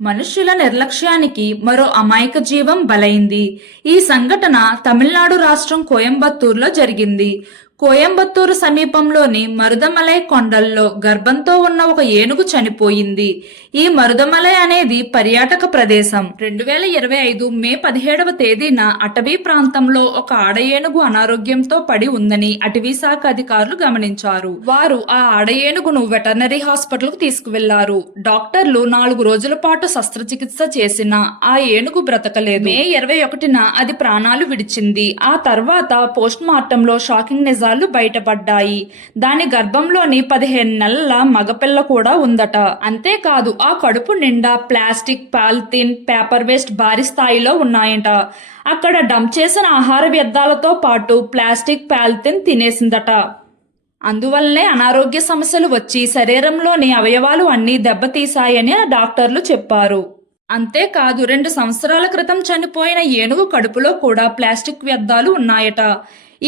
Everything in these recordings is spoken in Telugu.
మనుష్యుల నిర్లక్ష్యానికి మరో అమాయక జీవం బలైంది. ఈ సంఘటన తమిళనాడు రాష్ట్రం కోయంబత్తూరులో జరిగింది. కోయంబత్తూరు సమీపంలోని మరుదమలై కొండల్లో గర్భంతో ఉన్న ఒక ఏనుగు చనిపోయింది. ఈ మరుదమలై అనేది పర్యాటక ప్రదేశం. 2025 మే 17వ తేదీన అటవీ ప్రాంతంలో ఒక ఆడ ఏనుగు అనారోగ్యంతో పడి ఉందని అటవీ శాఖ అధికారులు గమనించారు. వారు ఆ ఆడ ఏనుగును వెటర్నరీ హాస్పిటల్ కు తీసుకువెళ్లారు. డాక్టర్లు 4 రోజుల పాటు శస్త్రచికిత్స చేసినా ఆ ఏనుగు బ్రతకలేదు. మే 21న అది ప్రాణాలు విడిచింది. ఆ తర్వాత పోస్ట్ మార్టంలో షాకింగ్ నిజాలు బయటపడ్డాయి. దాని గర్భంలోని 15 నెలల మగపిల్ల కూడా ఉందట. అంతేకాదు ఆ కడుపు నిండా ప్లాస్టిక్, పాలిథిన్, పేపర్ వేస్ట్ భారీ స్థాయిలో ఉన్నాయట. అక్కడ డంప్ చేసిన ఆహార వ్యర్థాలతో పాటు ప్లాస్టిక్, పాలిథిన్ తినేసిందట. అందువల్లనే అనారోగ్య సమస్యలు వచ్చి శరీరంలోని అవయవాలు అన్నీ దెబ్బతీశాయని డాక్టర్లు చెప్పారు. అంతేకాదు 2 సంవత్సరాల క్రితం చనిపోయిన ఏనుగు కడుపులో కూడా ప్లాస్టిక్ వ్యర్థాలు ఉన్నాయట.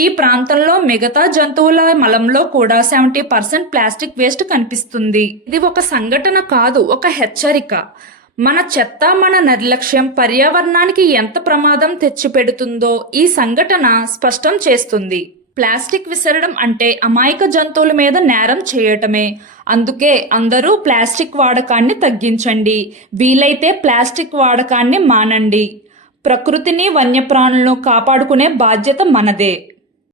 ఈ ప్రాంతంలో మిగతా జంతువుల మలంలో కూడా 70% ప్లాస్టిక్ వేస్ట్ కనిపిస్తుంది. ఇది ఒక సంఘటన కాదు, ఒక హెచ్చరిక. మన చెత్త, మన నిర్లక్ష్యం పర్యావరణానికి ఎంత ప్రమాదం తెచ్చిపెడుతుందో ఈ సంఘటన స్పష్టం చేస్తుంది. ప్లాస్టిక్ విసరడం అంటే అమాయక జంతువుల మీద నేరం చేయటమే. అందుకే అందరూ ప్లాస్టిక్ వాడకాన్ని తగ్గించండి. వీలైతే ప్లాస్టిక్ వాడకాన్ని మానండి. ప్రకృతిని, వన్యప్రాణులను కాపాడుకునే బాధ్యత మనదే.